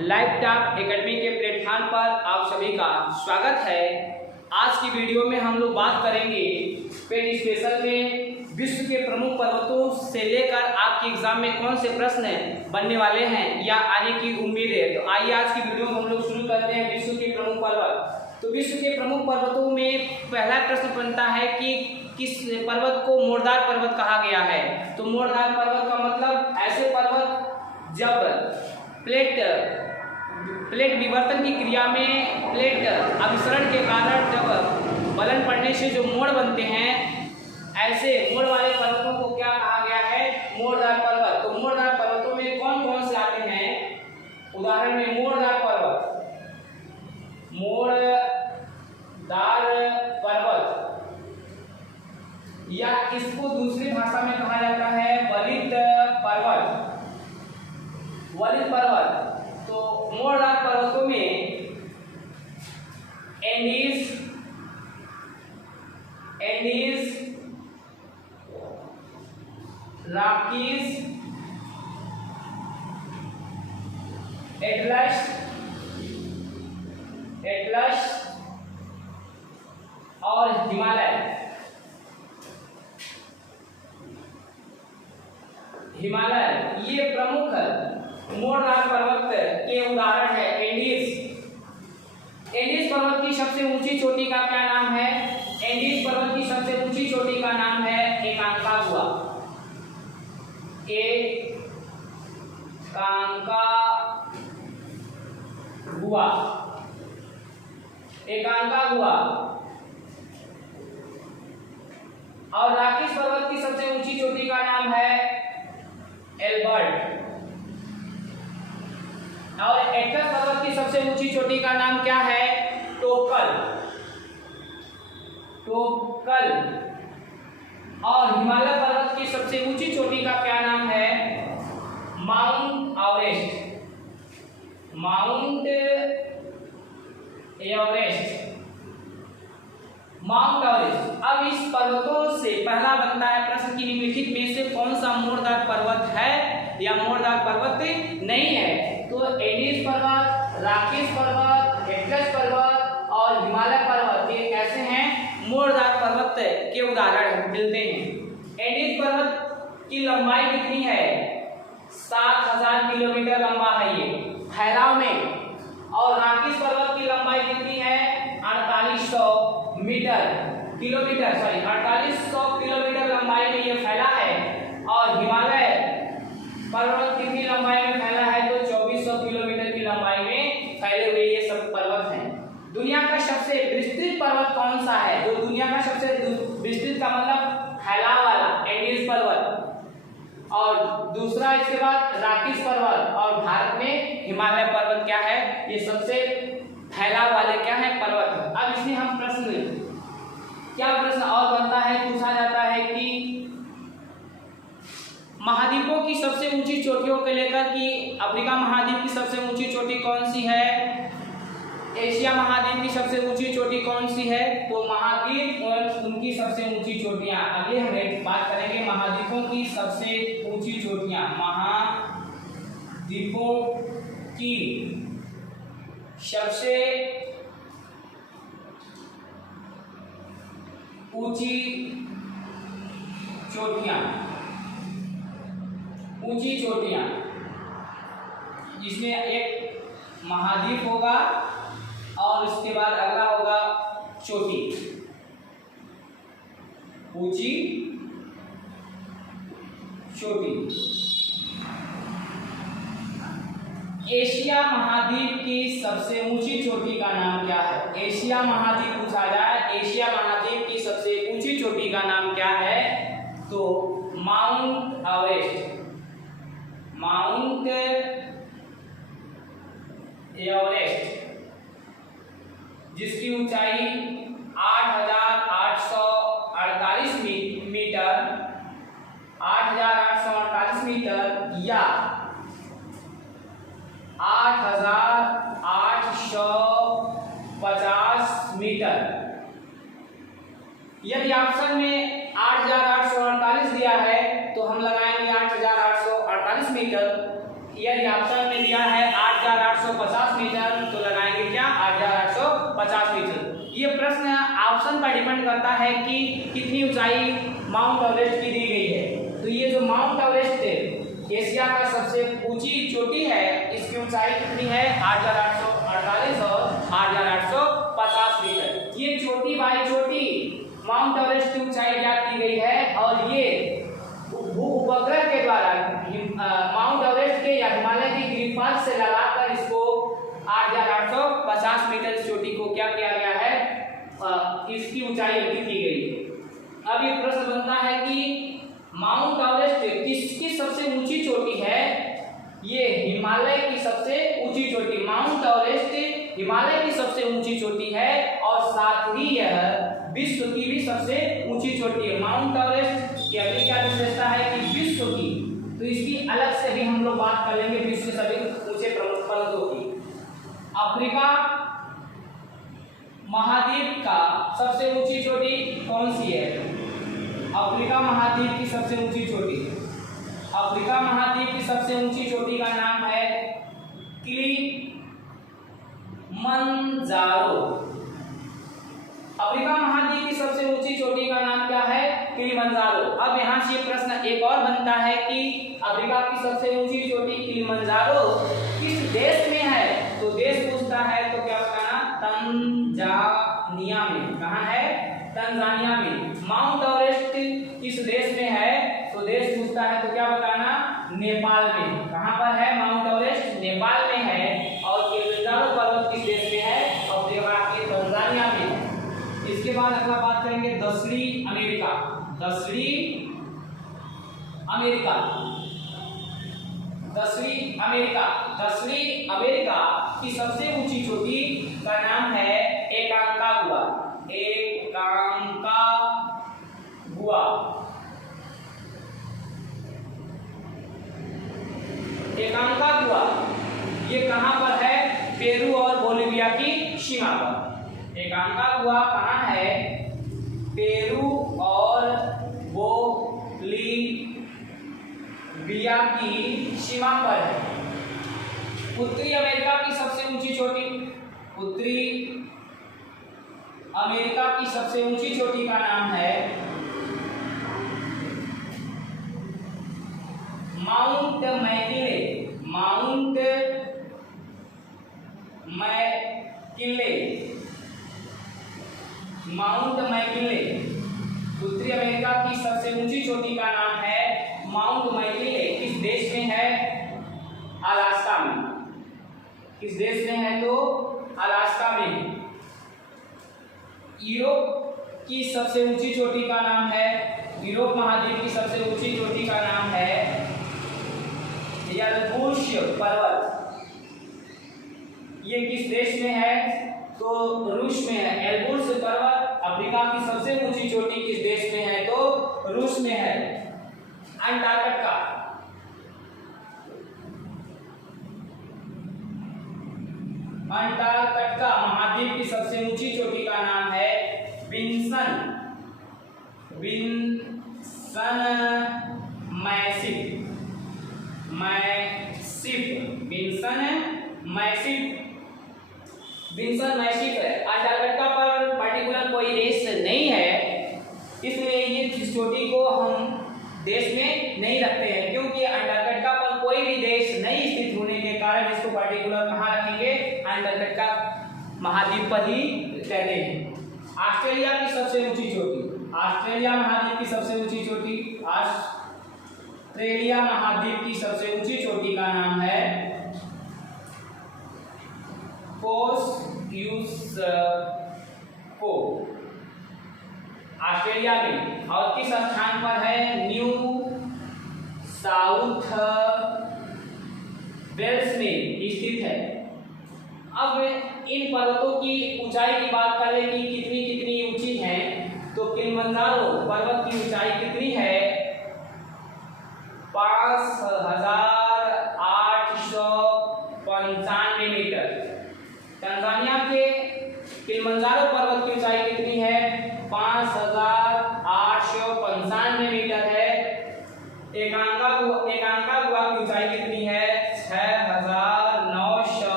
Live top academy के platform पर आप सभी का स्वागत है। आज की वीडियो में हम लोग बात करेंगे पेड स्पेशल में विश्व के प्रमुख पर्वतों से लेकर आपके एग्जाम में कौन से प्रश्न बनने वाले हैं या आने की उम्मीद है। तो आइए आज की वीडियो में हम लोग शुरू करते हैं विश्व के प्रमुख पर्वत। तो विश्व के प्रमुख पर्वतों में पहला प्रश्न बनता है कि किस पर्वत को मोरदार पर्वत कहा गया है। तो मोरदार पर्वत का मतलब ऐसे पर्वत जब प्लेट विवर्तन की क्रिया में प्लेट अभिसरण के कारण जब बलन पड़ने से जो मोड़ बनते हैं, ऐसे मोड़ वाले पर्वतों को क्या कहा गया है? मोरदार पर्वत। तो मोरदार पर्वतों में कौन कौन से आते हैं? उदाहरण में मोरदार पर्वत, मोरदार पर्वत, या इसको दूसरी भाषा में कहा जाता है वलित पर्वत। वलित पर्वत। तो मोरदार पर्वतों में एंडीज, रॉकीज, एटलस और हिमालय ये प्रमुख मोरदार पर्वत के उदाहरण है। एंडीज पर्वत की सबसे ऊंची चोटी का क्या नाम है? एंडीज पर्वत की सबसे ऊंची चोटी का नाम है एकांकागुआ। एकांकागुआ। और रॉकीज पर्वत की सबसे ऊंची चोटी का नाम है एल्बर्ट। और एटलस पर्वत की सबसे ऊंची चोटी का नाम क्या है? टोकल। और हिमालय पर्वत की सबसे ऊंची चोटी का क्या नाम है? Mount Everest. अब इस पर्वतों से पहला बनता है प्रश्न की निम्नलिखित में से कौन सा मोरदार पर्वत है या मोरदार पर्वत नहीं है। तो एंडीज पर्वत, रॉकीज पर्वत, एटलस पर्वत और हिमालय पर्वत ये कैसे हैं? मोरदार पर्वत के उदाहरण मिलते हैं। एंडीज पर्वत की लंबाई कितनी है? 7000 किलोमीटर लंबा है ये फैलाव में। और रॉकीज पर्वत की लंबाई कितनी है? 4800 किलोमीटर लंबाई में ये फैला है। और हिमालय पर्वत कितनी लंबाई में फैला है? तो 2400 किलोमीटर की लंबाई में फैले हुए ये सब पर्वत हैं। दुनिया का सबसे विस्तृत पर्वत कौन सा है? जो दुनिया का सबसे विस्तृत का मतलब फैलाव वाला एंडीज पर्वत, और दूसरा इसके बाद रॉकीज पर्वत, और भारत में हिमालय पर्वत क्या है? ये सबसे फैलाव वाले क्या है? पर्वत। अब इसमें हम क्या प्रश्न और बनता है, पूछा जाता है कि महाद्वीपों की सबसे ऊंची चोटियों को लेकर कि अफ्रीका महाद्वीप की सबसे ऊंची चोटी कौन सी है? एशिया महाद्वीप की सबसे ऊंची चोटी कौन सी है? तो महाद्वीप और उनकी सबसे ऊंची चोटियां। अभी हम बात करेंगे महाद्वीपों की सबसे ऊंची चोटियां। महाद्वीपों की सबसे ऊंची चोटियां, इसमें एक महाद्वीप होगा और उसके बाद अगला होगा चोटी, ऊंची चोटी। एशिया महाद्वीप की सबसे ऊंची चोटी का नाम क्या है? एशिया महाद्वीप पूछा जाए, एशिया महाद्वीप की सबसे ऊंची चोटी का नाम क्या है? तो माउंट एवरेस्ट, जिसकी ऊंचाई 8848 मीटर या 8850 मीटर। यदि ऑप्शन में 8848 दिया है तो हम लगाएंगे 8848 मीटर। यदि ऑप्शन में दिया है 8850 8,850 मीटर, तो लगाएंगे क्या 8,850 मीटर। ये प्रश्न ऑप्शन पर डिपेंड करता है कि कितनी ऊंचाई माउंट एवरेस्ट की दी गई है। तो ये जो माउंट एवरेस्ट एशिया का सबसे ऊंची चोटी है, इसकी ऊंचाई कितनी है 8,848 और 8,850 मीटर। ये छोटी बाई छोटी माउंट एवरेस्ट की ऊंचाई ज्ञात की गई है और ये भू उपग्रह के द्वारा माउंट एवरेस्ट के या हिमालय की गिरिपाल से लगाकर इसको 8,850 मीटर इस चोटी को क्या किया गया है, इसकी ऊंचाई अंकित की गई। अब ये प्रश्न बनता है कि माउंट एवरेस्ट किसकी सबसे ऊंची चोटी है? ये हिमालय की सबसे ऊंची चोटी, माउंट एवरेस्ट हिमालय की सबसे ऊंची चोटी है और साथ ही यह विश्व की भी सबसे ऊंची चोटी है। माउंट एवरेस्ट की अगली क्या विशेषता है कि विश्व की, तो इसकी अलग से भी हम लोग बात कर लेंगे विश्व के सभी ऊंचे प्रमुख पर्वतों की। अफ्रीका महाद्वीप का सबसे ऊंची चोटी कौन सी है? अफ्रीका महाद्वीप की सबसे ऊंची चोटी, अफ्रीका महाद्वीप की सबसे ऊंची चोटी का नाम है किलिमंजारो। अफ्रीका महाद्वीप की सबसे ऊंची चोटी का नाम क्या है? किलिमंजारो। अब यहाँ से प्रश्न एक और बनता है कि अफ्रीका की सबसे ऊंची चोटी किलिमंजारो किस देश में है? तो देश पूछता है तो क्या बताना, तंजानिया में। कहाँ है? तंजानिया में। माउंट एवरेस्ट किस देश में है? तो देश पूछता है तो क्या बताना, नेपाल में। कहाँ पर है माउंट एवरेस्ट? नेपाल में है। और किलिमंजारो पर्वत किस देश में है? अफ्रीका के तंजानिया में। इसके बाद अगला बात करेंगे दक्षिणी अमेरिका। दक्षिणी अमेरिका, दक्षिणी अमेरिका, दक्षिणी अमेरिका की सबसे ऊंची चोटी का नाम है एकांकागुआ। एकांकागुआ, एकांकागुआ ये कहां पर है? पेरू और बोलिविया की सीमा पर। एकांकागुआ कहां है? पेरू और बोलिविया की सीमा पर है। उत्तरी अमेरिका की सबसे ऊंची चोटी, उत्तरी अमेरिका की सबसे ऊंची चोटी का नाम है mount McKinley. Mount McKinley, mount McKinley. उत्तरी अमेरिका की सबसे ऊंची चोटी का नाम है माउंट मैकिले। किस देश में है? अलास्का में। किस देश में है? तो अलास्का में। यूरोप की सबसे ऊंची चोटी का नाम है, यूरोप महाद्वीप की सबसे ऊंची चोटी का नाम है एल्ब्रुस पर्वत। ये किस देश में है? तो रूस में है। एल्ब्रुस पर्वत अफ्रीका की सबसे ऊंची चोटी किस देश में है? तो रूस में है। अंटार्कटिका, अंटार्कटिका महाद्वीप की सबसे ऊंची चोटी का नाम है Vinson, Vinson massif, massif, Vinson massif, Vinson massif है। अंटार्कटिका पर पर्टिकुलर कोई देश नहीं है, इसलिए ये चोटी को हम देश में नहीं रखते हैं, क्योंकि अंटार्कटिका पर कोई भी देश नहीं स्थित होने के कारण इसको पर्टिकुलर कहाँ रखेंगे? अंटार्कटिका महाद्वीप पर ही कहते हैं। ऑस्ट्रेलिया की सबसे ऊंची चोटी, ऑस्ट्रेलिया महाद्वीप की सबसे ऊंची चोटी, ऑस्ट्रेलिया महाद्वीप की सबसे ऊंची चोटी का नाम है कोस्यूस्को, ऑस्ट्रेलिया में। और किस स्थान पर है? न्यू साउथ वेल्स में स्थित है। अब इन पर्वतों की ऊंचाई की बात करें कि कितनी कितनी ऊंची है, तो किलिमंजारो पर्वत की ऊंचाई कितनी है? 5,895 मीटर। तंजानिया के किलिमंजारो पर्वत की ऊंचाई कितनी है? 5,895 मीटर है। एकांकागुआ की ऊंचाई कितनी है? 6,900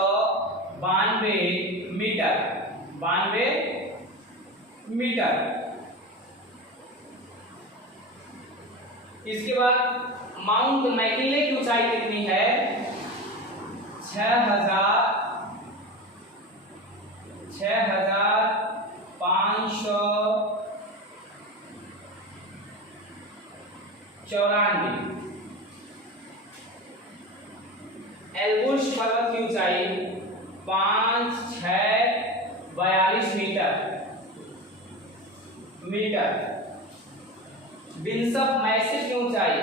92 मीटर। इसके बाद माउंट मैकिनले की ऊंचाई कितनी है? 6,594। एल्ब्रुस पर्वत की ऊंचाई 5,642 मीटर। बिशप मैसिव की ऊंचाई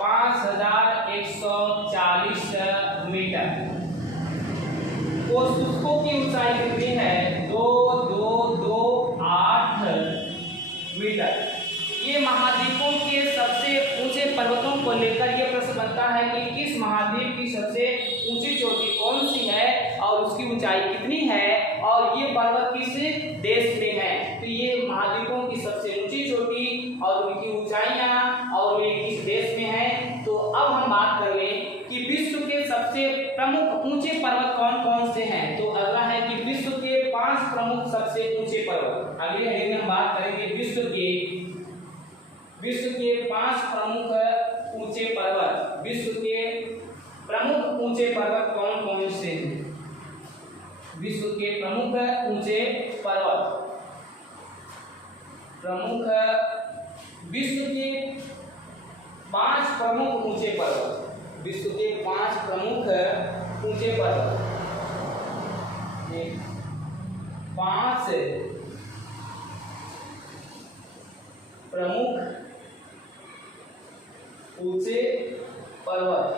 5,140 मीटर। कोस्टुस्को की ऊंचाई कितनी है? 2,228 मीटर। ये महाद्वीपों के सबसे ऊंचे पर्वतों को लेकर ये प्रश्न बनता है कि किस महाद्वीप की सबसे ऊंची चोटी कौन सी है और उसकी ऊंचाई कितनी है और ये पर्वत किस देश में है। तो ये महाद्वीपों की सबसे ऊंची चोटी और उनकी ऊंचाइयां और वे किस देश में है। तो अब हम बात करें कि विश्व के सबसे प्रमुख ऊंचे पर्वत कौन कौन से हैं। तो अगला है कि विश्व के 5 प्रमुख सबसे ऊंचे पर्वत। अगले वीडियो में हम बात करेंगे विश्व के 5 प्रमुख ऊंचे पर्वत। विश्व के प्रमुख ऊंचे पर्वत कौन कौन से हैं? विश्व के प्रमुख ऊंचे पर्वत। विश्व के 5 प्रमुख ऊंचे पर्वत। विश्व के 5 प्रमुख ऊंचे पर्वत। 5 प्रमुख ऊंचे पर्वत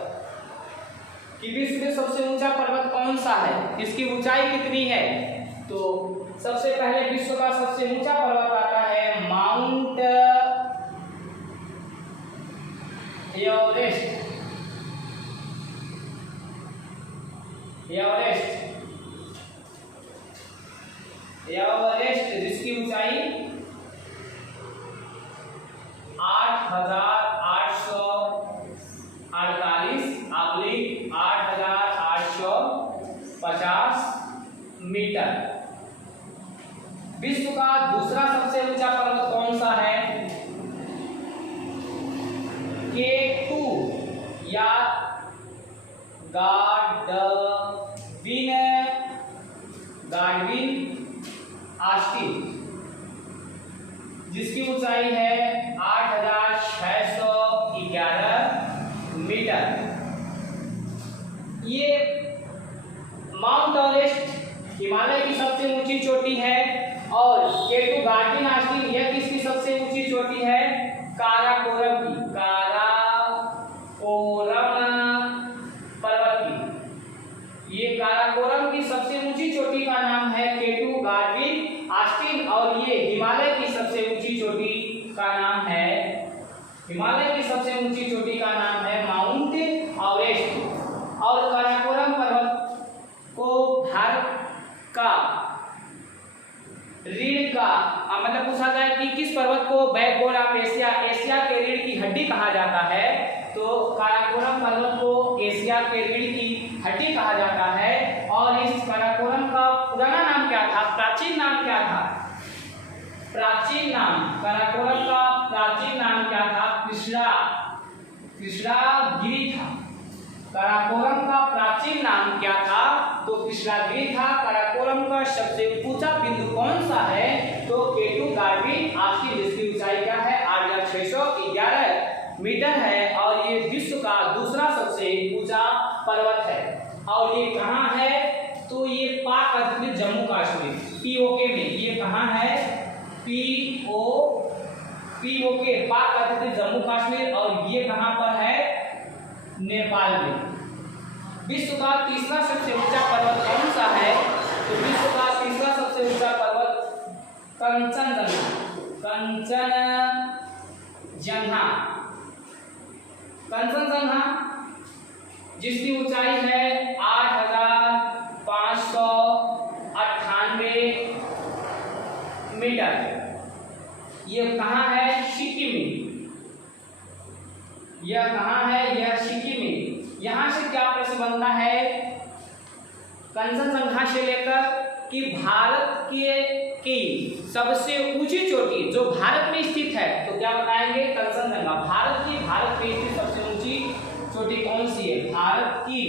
कि विश्व में सबसे ऊंचा पर्वत कौन सा है, इसकी ऊंचाई कितनी है। तो सबसे पहले विश्व का सबसे ऊंचा पर्वत आता है माउंट एवरेस्ट। जिसकी ऊंचाई 8,848/8,850 मीटर। विश्व का दूसरा सबसे ऊंचा पर्वत कौन सा है? K2 या गार्डविन आस्टीन, जिसकी ऊंचाई है 8,611 मीटर। ये माउंट एवरेस्ट हिमालय की सबसे ऊंची चोटी है और K2 गार्डविन आस्टीन यह किसकी सबसे ऊंची चोटी है? काराकोरम पर्वत की। ये काराकोरम की सबसे ऊंची चोटी का नाम है K2 गार्डविन आस्टीन और ये हिमालय की सबसे ऊंची चोटी का नाम है माउंट एवरेस्ट। और काराकोरम पर्वत को भारत का रीढ़ का मतलब पूछा जाए कि किस पर्वत को बैकबोन ऑफ एशिया के रीढ़ की हड्डी कहा जाता है। तो काराकोरम पर्वत को एशिया के रीढ़ की हड्डी कहा जाता है। और इस काराकोरम का पुराना नाम क्या था, प्राचीन नाम क्या था? काराकोरम का प्राचीन नाम क्या था? कृष्णागिरी था। काराकोरम का प्राचीन नाम क्या था? तो कृष्णागिरी था। काराकोरम का सबसे ऊंचा बिंदु कौन सा है? तो K2 गार्डविन आस्टीन, जिसकी ऊंचाई क्या है? 8,611 मीटर है और ये विश्व का दूसरा सबसे ऊंचा पर्वत है। और ये कहाँ है? तो ये पाक अधिकृत जम्मू कश्मीर POK में। ये कहाँ है? POK पाक अधिकृत जम्मू कश्मीर। और ये कहाँ पर है? नेपाल में। विश्व का तीसरा सबसे ऊंचा पर्वत कौन सा है? तो विश्व का तीसरा सबसे ऊंचा पर्वत कंचनजंगा, जिसकी ऊंचाई है 8,598 मीटर। ये कहाँ है? सिक्किम में। यह कहाँ है? यह सिक्किम में। यहाँ से क्या प्रश्न बनता है कंचनजंगा से लेकर कि भारत की सबसे ऊंची चोटी जो भारत में स्थित है, तो क्या बताएंगे? कंचनजंगा। भारत में स्थित सबसे ऊंची चोटी कौन सी है? भारत में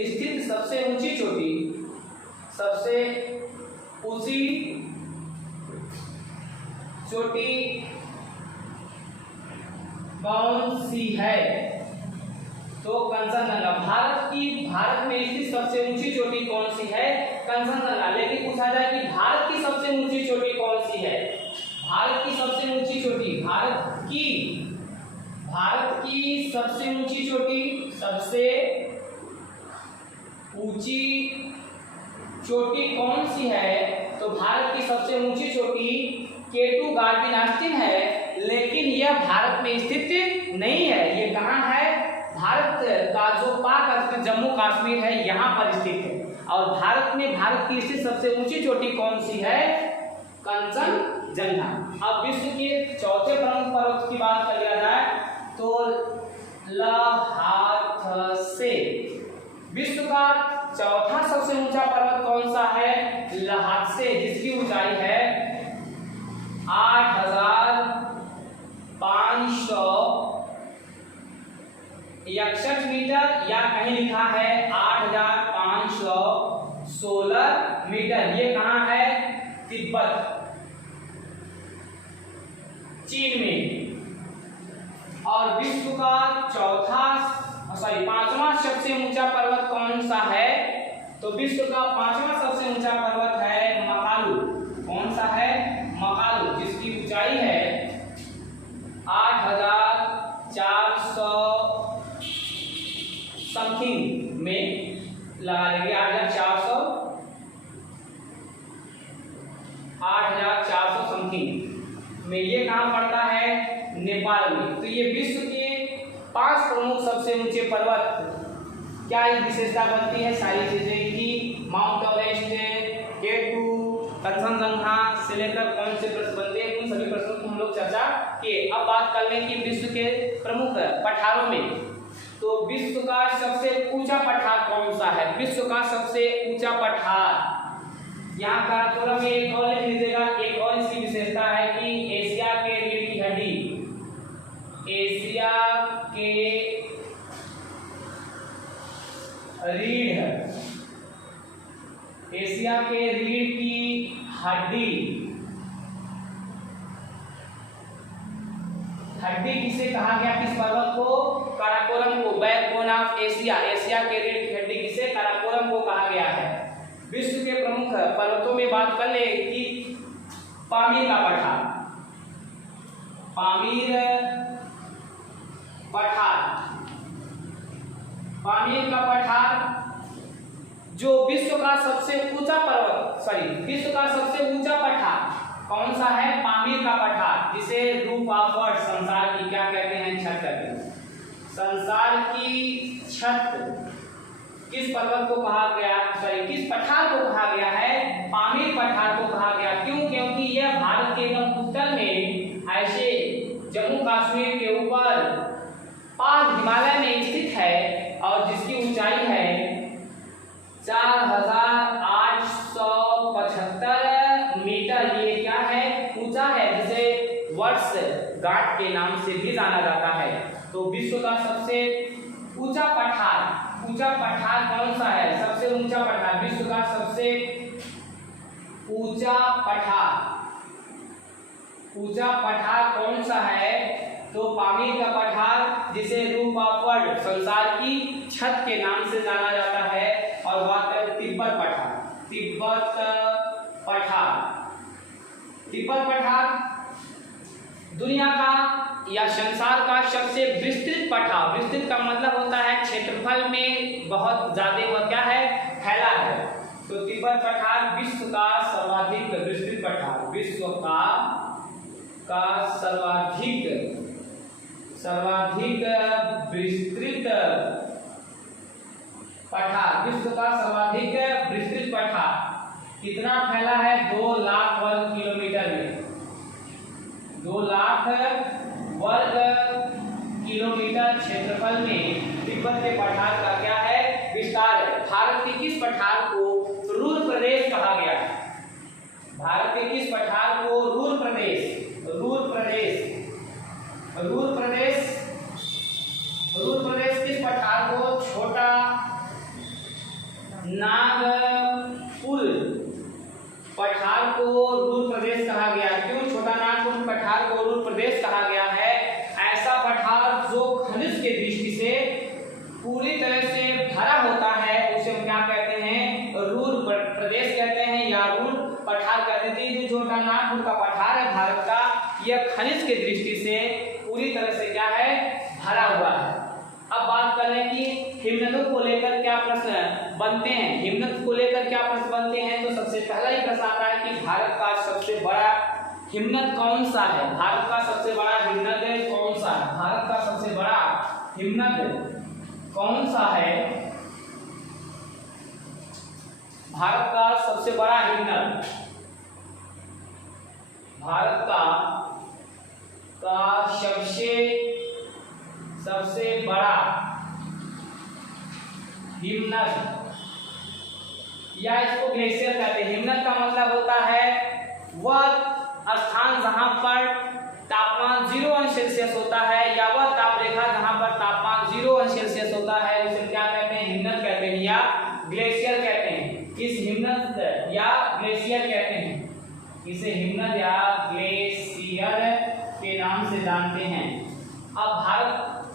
स्थित सबसे ऊंची चोटी, सबसे ऊंची चोटी कौन सी है? तो कंचनजंगा। भारत में स्थित सबसे ऊंची चोटी कौन सी है? कंचनजंगा। लेकिन पूछा जाए कि भारत की सबसे ऊंची चोटी कौन सी है? भारत की सबसे ऊंची चोटी, भारत की सबसे ऊंची चोटी, सबसे ऊंची चोटी कौन सी है? तो भारत की सबसे ऊंची चोटी K2 गार्डिन है, लेकिन यह भारत में स्थित नहीं है। ये कहाँ है? भारत का जो पाक अधिकृत जम्मू कश्मीर है यहाँ पर स्थित है। और भारत की स्थित सबसे ऊंची चोटी कौन सी है? कंचनजंगा। अब विश्व के चौथे प्रमुख पर्वत की बात कर लिया जाए तो लहासे। विश्व का चौथा सबसे ऊंचा पर्वत कौन सा है? लहासे, जिसकी ऊंचाई है 8,561 मीटर, या कहीं लिखा है 8,516 मीटर। ये कहाँ है? तिब्बत, चीन में। और विश्व का पांचवा सबसे ऊंचा पर्वत कौन सा है? तो विश्व का पांचवा सबसे ऊंचा पर्वत है मकालू। कौन सा है? मकालू, जिसकी ऊंचाई है 8,400 समथिंग में लगा लेंगे, 8,400 समथिंग में। ये कहाँ पड़ता है? नेपाल में। तो ये विश्व के 5 प्रमुख सबसे ऊंचे पर्वत क्या विशेषता बनती है? सारी चीजें की माउंट एवरेस्ट, K2, कंचनजंगा से लेकर कौन से प्रश्न बनते हैं, उन सभी प्रश्नों की हम लोग चर्चा किए। अब बात कर लें कि विश्व के प्रमुख पठारों में, तो विश्व का सबसे ऊंचा पठार कौन सा है? विश्व का सबसे ऊंचा पठार, यहाँ काराकोरम में एक और लिख लीजिएगा। एक और इसकी विशेषता है कि एशिया के रीढ़ की हड्डी, एशिया के रीढ़ की हड्डी किसे कहा गया? किस पर्वत को? काराकोरम को। बैकबोन ऑफ एशिया, एशिया के रीढ़ की हड्डी किसे? काराकोरम को कहा गया है। विश्व के प्रमुख पर्वतों में बात कर ले कि पामीर का पठार, पामीर का पठार जो विश्व का सबसे ऊंचा पठार कौन सा है? पामीर का पठार, जिसे रूफ ऑफ अर्थ, संसार की क्या कहते हैं? छत कहते हैं। संसार की छत किस पर्वत को कहा गया? किस पठार को कहा गया है? पामीर पठार को कहा गया। क्यों? क्योंकि यह भारत के एकदम उत्तर में ऐसे जम्मू कश्मीर के ऊपर पाक हिमालय में स्थित है और जिसकी ऊंचाई है 4,875 मीटर। ये क्या है? ऊंचा है, जिसे वर्ष गांठ के नाम से भी जाना जाता है। तो विश्व का सबसे ऊंचा पठार कौन सा है? सबसे ऊंचा पठार, विश्व का सबसे ऊंचा पठार कौन सा है? तो पामीर का पठार, जिसे रूफ ऑफ अर्थ, संसार की छत के नाम से जाना जाता है। और बात करें तिब्बत पठार दुनिया का या संसार का सबसे विस्तृत पठार। विस्तृत का मतलब होता है क्षेत्रफल में बहुत ज्यादा वह क्या है? फैला है। तो तिब्बत पठार विश्व का सर्वाधिक विस्तृत पठार, विश्व का सर्वाधिक विस्तृत पठार, विश्व का सर्वाधिक विस्तृत पठार कितना फैला है? 2 लाख वर्ग किलोमीटर में, 2 लाख क्षेत्रफल में तिब्बत के पठार का क्या है, विस्तार है। भारत के किस पठार को रूर प्रदेश कहा गया है? भारत के किस पठार को रूर प्रदेश किस पठार को छोटा नागपुर पठार को रूर प्रदेश कहा गया? क्यों छोटा नागपुर पठार को रूर प्रदेश कहा गया है? ऐसा पठार जो खनिज के दृष्टि से पूरी तरह से भरा होता है उसे हम क्या कहते हैं, रूर प्रदेश कहते हैं या रूर पठार कहते हैं। जो छोटा नागपुर का पठार है भारत का, यह खनिज के दृष्टि से पूरी तरह से क्या है, भरा हुआ है। अब बात कर लें कि हिमनदों को लेकर क्या प्रश्न बनते हैं। हिमनद को लेकर क्या प्रश्न बनते हैं, तो सबसे पहला ही प्रश्न आता है कि भारत का सबसे बड़ा हिमनद कौन सा है? भारत का सबसे बड़ा हिमनद कौन सा है? भारत का सबसे बड़ा हिमनद कौन सा है? भारत का सबसे बड़ा हिमनद, भारत का सबसे बड़ा हिमनद या इसको ग्लेशियर कहते हैं। हिमनद का मतलब होता है वह स्थान जहां पर तापमान 0 अंश सेल्सियस होता है या वह ताप रेखा जहां पर तापमान 0 अंश सेल्सियस होता है, उसे क्या कहते हैं, हिमनद कहते हैं या ग्लेशियर कहते हैं। इस हिमनद या ग्लेशियर कहते हैं, इसे हिमनद या ग्लेशियर के नाम से जानते हैं। अब भारत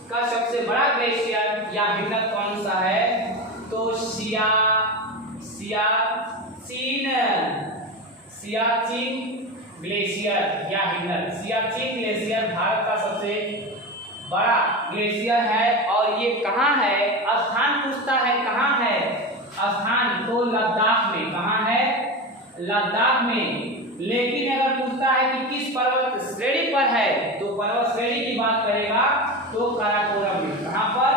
का सबसे बड़ा ग्लेशियर या हिमनद कौन सा है, तो सियाचिन ग्लेशियर या हिमनद। सियाचिन ग्लेशियर भारत का सबसे बड़ा ग्लेशियर है और ये कहाँ है, स्थान पूछता है कहाँ है, स्थान तो लद्दाख में। कहाँ है, लद्दाख में। लेकिन अगर पूछता है कि किस पर्वत श्रेणी पर है, तो पर्वत श्रेणी की बात करेगा तो काराकोरम में। कहाँ पर,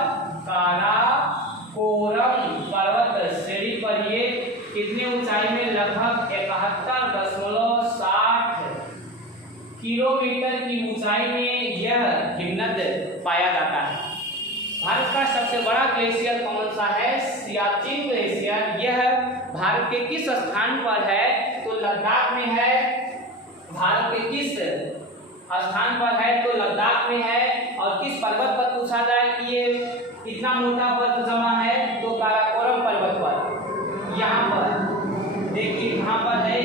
काराकोरम पर्वत श्रेणी पर। ये कितने ऊंचाई में, लगभग 71.60 किलोमीटर की ऊंचाई में यह हिमनद पाया जाता है। भारत का सबसे बड़ा ग्लेशियर कौन सा है, सियाचिन ग्लेशियर। यह भारत के किस स्थान पर है, तो लद्दाख में है। भारत के किस स्थान पर है, तो लद्दाख में है। और किस पर्वत पर पूछा जाए कि ये कितना मोटा बर्फ जमा है, तो काराकोरम पर्वत पर। यहाँ पर देखिए कहाँ पर है,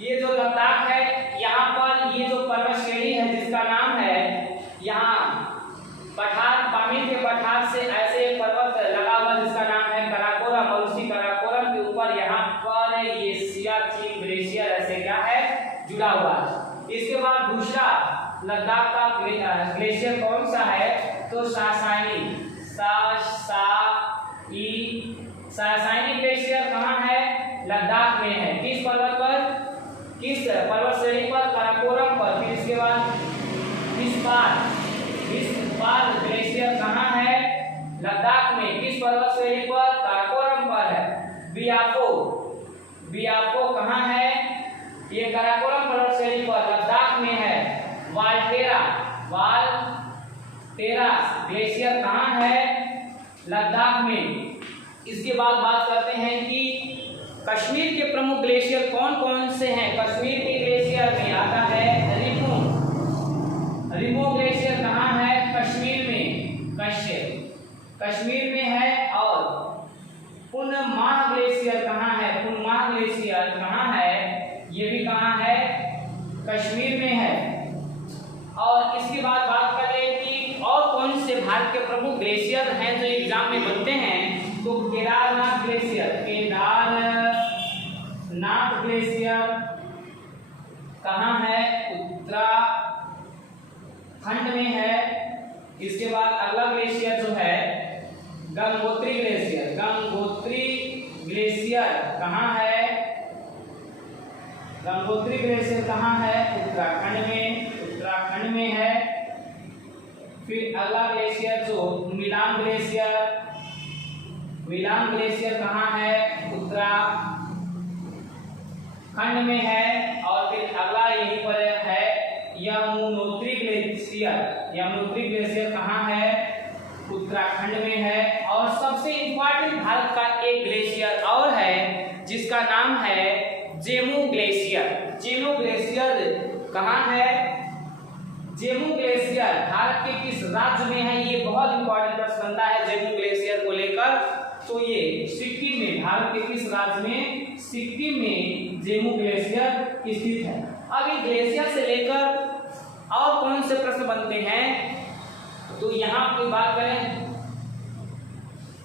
ये जो लद्दाख है, यहाँ पर ये जो पर्वत श्रेणी है जिसका नाम है, यहाँ पठार, पामीर के पठार से ऐसे पर्वत लगा हुआ जिसका नाम है काराकोरम, और उसी काराकोरम के ऊपर यहाँ पर ये सियाचिन ग्लेशियर ऐसे क्या है, जुड़ा हुआ है। इसके बाद दूसरा लद्दाख का ग्लेशियर कौन सा है, तो सासानी ग्लेशियर कहाँ है, लद्दाख में है। किस पर्वत पर, किस पर्वत श्रेणी पर, काराकोरम पर। फिर इसके बाद विस्पार ग्लेशियर कहाँ है, लद्दाख में। किस पर्वत श्रेणी पर, काराकोरम पर है। बियाको कहाँ है, ये काराकोरम पर्वत श्रेणी पर लद्दाख में है। वालतेरा ग्लेशियर कहाँ है, लद्दाख में। इसके बाद बात करते हैं कि कश्मीर के प्रमुख ग्लेशियर कौन कौन से हैं। कश्मीर के ग्लेशियर में आता है रिमो ग्लेशियर कहाँ है, कश्मीर में, कश्मीर में है। और पुनमाह ग्लेशियर कहाँ है, पुनमाह ग्लेशियर कहाँ है, ये भी कहाँ है, कश्मीर में है। और इसके बाद बात करें कि और कौन से भारत के प्रमुख ग्लेशियर हैं जो एग्जाम में बनते हैं, तो केदारनाथ ग्लेशियर, केदारनाथ ग्लेशियर कहाँ है, उत्तराखंड में है। इसके बाद अगला ग्लेशियर जो है गंगोत्री ग्लेशियर, गंगोत्री ग्लेशियर कहाँ है, गंगोत्री ग्लेशियर कहाँ है, उत्तराखंड में है। फिर अगला ग्लेशियर जो मिलान ग्लेशियर कहाँ है, उत्तराखंड में है। और फिर अगला यहीं पर है यमुनोत्री ग्लेशियर। यमुनोत्री ग्लेशियर कहाँ है? उत्तराखंड में है। और सबसे इंपॉर्टेंट भारत का एक ग्लेशियर और है जिसका नाम है जेमू ग्लेशियर। जेमू ग्लेशियर कहाँ है? जेमू ग्लेशियर भारत के किस राज्य में है? ये बहुत इंपॉर्टेंट प्रश्न बनता है जेमू ग्लेशियर को लेकर। तो ये सिक्किम में, भारत के किस राज्य में? सिक्किम में जेमू ग्लेशियर स्थित है। अब ये ग्लेशियर से लेकर और कौन से प्रश्न बनते हैं? तो यहाँ की बात करें,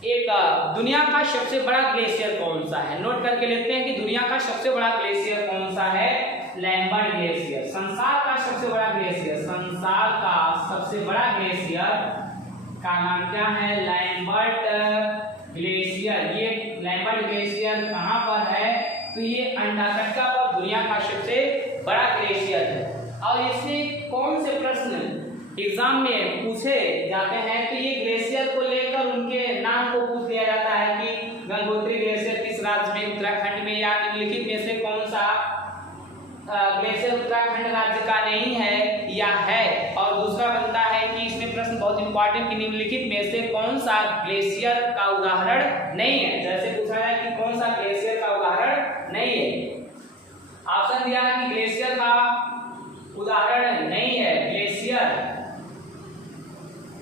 एक दुनिया का सबसे बड़ा ग्लेशियर कौन सा है? नोट करके लेते हैं कि दुनिया का सबसे बड़ा ग्लेशियर कौन सा है? Lambert glacier. संसार का सबसे बड़ा ग्लेशियर, संसार का सबसे बड़ा ग्लेशियर का नाम क्या है? Lambert glacier. ये लैम्बर्ट ग्लेशियर कहाँ पर है? तो ये अंटार्कटिका पर दुनिया का सबसे बड़ा ग्लेशियर है। और इसमें कौन से प्रश्न एग्जाम में पूछे जाते हैं? तो ये ग्लेशियर को लेकर उनके नाम को पूछ लिया जाता है कि गंगोत्री ग्लेशियर किस राज्य में? उत्तराखंड में। या निम्नलिखित में से कौन सा ग्लेशियर उत्तराखंड राज्य का नहीं है या है? और दूसरा बनता है कि इसमें प्रश्न बहुत इंपॉर्टेंट कि निम्नलिखित में से कौन सा ग्लेशियर का उदाहरण नहीं है? जैसे पूछा जाए कि कौन सा ग्लेशियर का उदाहरण नहीं है? ऑप्शन दिया है कि ग्लेशियर का उदाहरण नहीं है।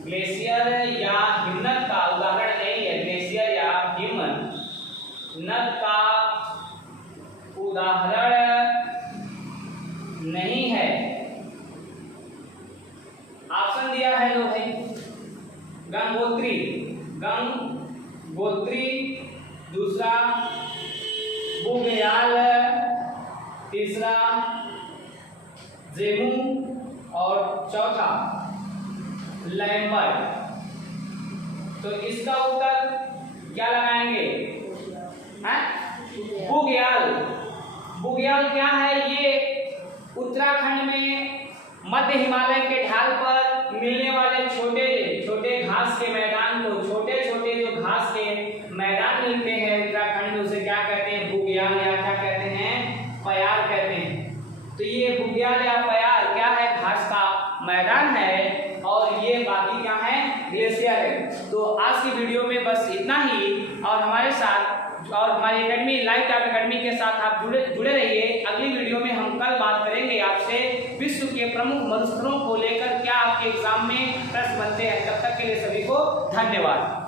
ग्लेशियर या हिमनद का उदाहरण नहीं है। ग्लेशियर या हिमनद का उदाहरण नहीं है। ऑप्शन दिया है लो भाई, गंगोत्री, गंगोत्री, दूसरा बुग्याल, तीसरा जेमू और चौथा लैम्बर्ट। तो इसका उत्तर क्या लगाएंगे? बुग्याल। बुग्याल क्या है? ये उत्तराखंड में मध्य हिमालय के ढाल पर मिलने वाले छोटे छोटे घास के मैदान को, छोटे छोटे जो घास के मैदान मिलते हैं उत्तराखंड में, उसे क्या कहते हैं? बुग्याल या क्या कहते हैं? प्यार कहते हैं। तो ये बुग्याल या प्यार क्या है? घास का मैदान है। और ये बाकी क्या है? ग्लेशियर है। तो आज की वीडियो में बस इतना ही। और हमारे साथ और हमारी एकेडमी लाइव टाइप एकेडमी के साथ आप जुड़े रहिए। अगली वीडियो में हम कल बात करेंगे आपसे विश्व के प्रमुख मरुस्थलों को लेकर क्या आपके एग्जाम में प्रश्न बनते हैं। तब तक के लिए सभी को धन्यवाद।